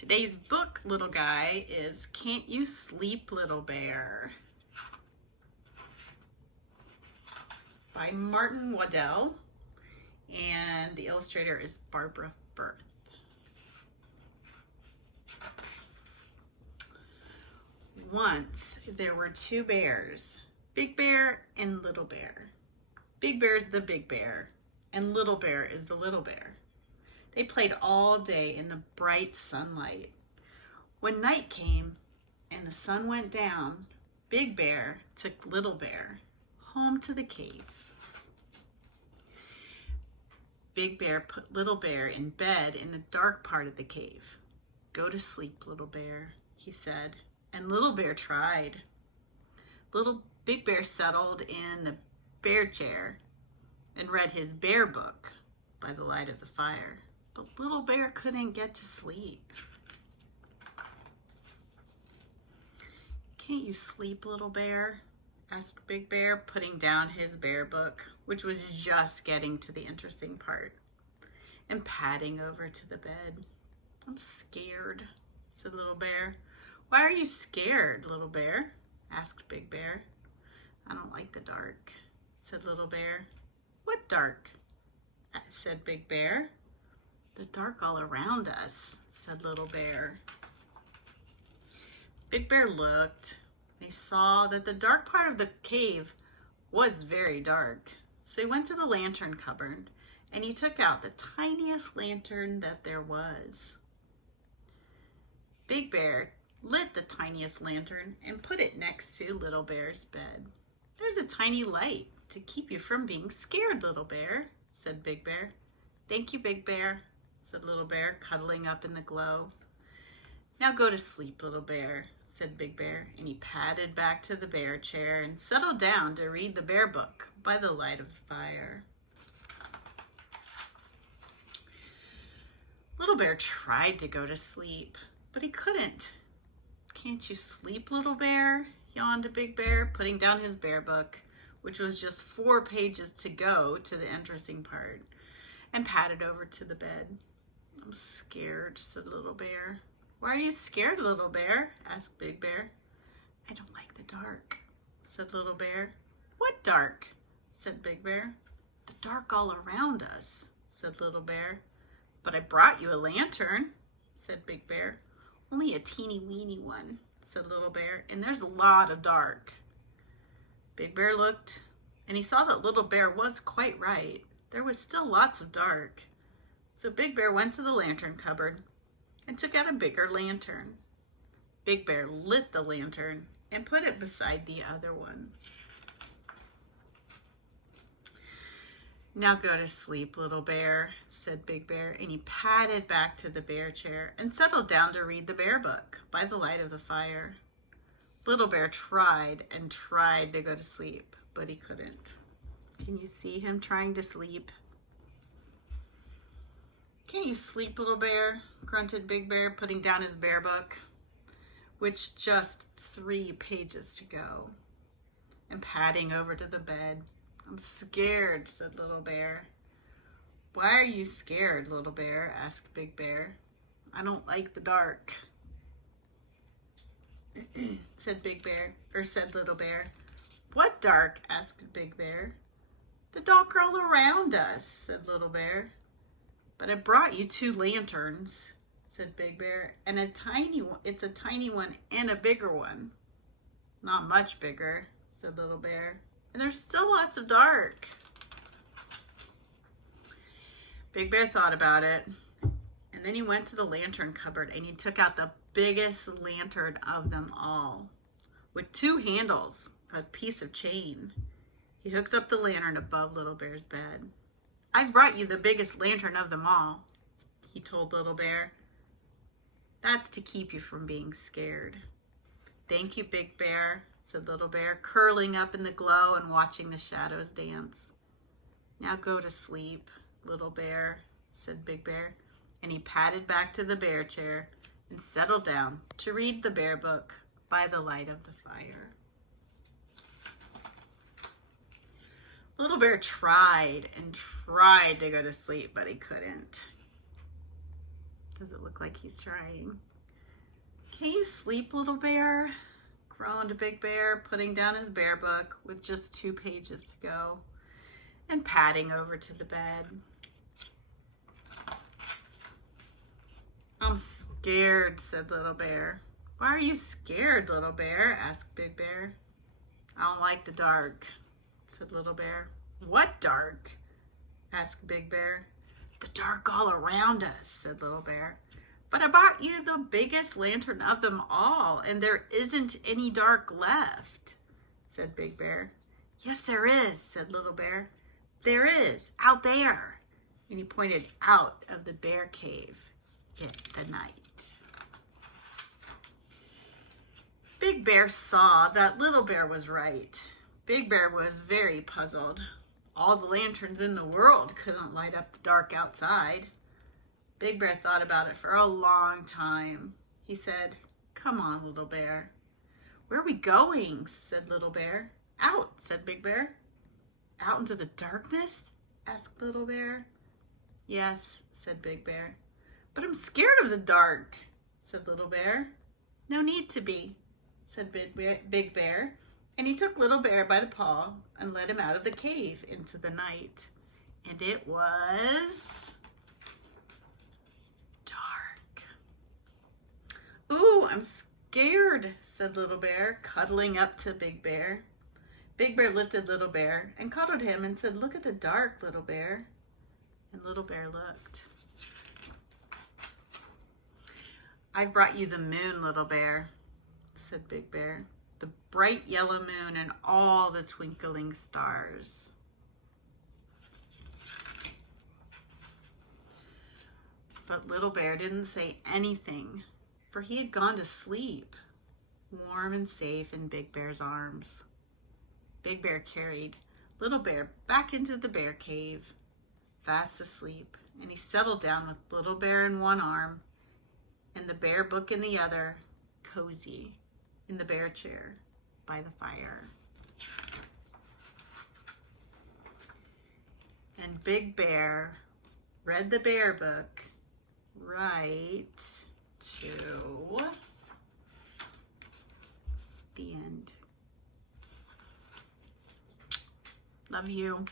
Today's book, little guy, is Can't You Sleep, Little Bear? By Martin Waddell, and the illustrator is Barbara Firth. Once there were two bears, Big Bear and Little Bear. Big Bear is the big bear, and Little Bear is the little bear. They played all day in the bright sunlight. When night came and the sun went down, Big Bear took Little Bear home to the cave. Big Bear put Little Bear in bed in the dark part of the cave. "Go to sleep, Little Bear," he said, and Little Bear tried. Big Bear settled in the bear chair and read his bear book by the light of the fire. But Little Bear couldn't get to sleep. "Can't you sleep, Little Bear?" asked Big Bear, putting down his bear book, which was just getting to the interesting part, and padding over to the bed. "I'm scared," said Little Bear. "Why are you scared, Little Bear?" asked Big Bear. "I don't like the dark," said Little Bear. "What dark?" said Big Bear. "The dark all around us," said Little Bear. Big Bear looked. He saw that the dark part of the cave was very dark. So he went to the lantern cupboard and he took out the tiniest lantern that there was. Big Bear lit the tiniest lantern and put it next to Little Bear's bed. "There's a tiny light to keep you from being scared, Little Bear," said Big Bear. "Thank you, Big Bear," said Little Bear, cuddling up in the glow. "Now go to sleep, Little Bear," said Big Bear, and he padded back to the bear chair and settled down to read the bear book by the light of the fire. Little Bear tried to go to sleep, but he couldn't. "Can't you sleep, Little Bear?" yawned Big Bear, putting down his bear book, which was just 4 pages to go to the interesting part, and padded over to the bed. "I'm scared," said Little Bear. "Why are you scared, Little Bear?" asked Big Bear. "I don't like the dark," said Little Bear. "What dark?" said Big Bear. "The dark all around us," said Little Bear. "But I brought you a lantern," said Big Bear. "Only a teeny weeny one," said Little Bear, "and there's a lot of dark." Big Bear looked, and he saw that Little Bear was quite right. There was still lots of dark. So Big Bear went to the lantern cupboard and took out a bigger lantern. Big Bear lit the lantern and put it beside the other one. "Now go to sleep, Little Bear," said Big Bear, and he padded back to the bear chair and settled down to read the bear book by the light of the fire. Little Bear tried and tried to go to sleep, but he couldn't. Can you see him trying to sleep? "Can't you sleep, Little Bear?" grunted Big Bear, putting down his bear book, which just 3 pages to go, and padding over to the bed. "I'm scared," said Little Bear. "Why are you scared, Little Bear?" asked Big Bear. "I don't like the dark," said Little Bear. "What dark?" asked Big Bear. "The dark all around us," said Little Bear. "But I brought you 2 lanterns," said Big Bear, "and it's a tiny one and a bigger one." "Not much bigger," said Little Bear, "and there's still lots of dark." Big Bear thought about it, and then he went to the lantern cupboard and he took out the biggest lantern of them all, with 2 handles, a piece of chain. He hooked up the lantern above Little Bear's bed. "I've brought you the biggest lantern of them all," he told Little Bear. "That's to keep you from being scared." "Thank you, Big Bear," said Little Bear, curling up in the glow and watching the shadows dance. "Now go to sleep, Little Bear," said Big Bear, and he padded back to the bear chair and settled down to read the bear book by the light of the fire. Little Bear tried and tried to go to sleep, but he couldn't. Does it look like he's trying? Can you sleep, little bear? Groaned Big Bear, putting down his bear book with just 2 pages to go and padding over to the bed. I'm scared, said Little Bear. Why are you scared, Little Bear? Asked Big Bear. I don't like the dark, said Little Bear. What dark? Asked Big Bear. The dark all around us, said Little Bear. But I bought you the biggest lantern of them all, and there isn't any dark left, said Big Bear. Yes, there is, said Little Bear. There is, out there. And he pointed out of the bear cave in the night. Big Bear saw that Little Bear was right. Big Bear was very puzzled. All the lanterns in the world couldn't light up the dark outside. Big Bear thought about it for a long time. He said, Come on, Little Bear. Where are we going? Said Little Bear. Out, said Big Bear. Out into the darkness? Asked Little Bear. Yes, said Big Bear. But I'm scared of the dark, said Little Bear. No need to be, said Big Bear. And he took Little Bear by the paw and led him out of the cave into the night. And it was dark. Ooh, I'm scared, said Little Bear, cuddling up to Big Bear. Big Bear lifted Little Bear and cuddled him and said, Look at the dark, Little Bear. And Little Bear looked. I've brought you the moon, Little Bear, said Big Bear. The bright yellow moon and all the twinkling stars. But Little Bear didn't say anything, for he had gone to sleep, warm and safe in Big Bear's arms. Big Bear carried Little Bear back into the bear cave, fast asleep, and he settled down with Little Bear in one arm and the bear book in the other, cozy in the bear chair by the fire. And Big Bear read the bear book right to the end. Love you.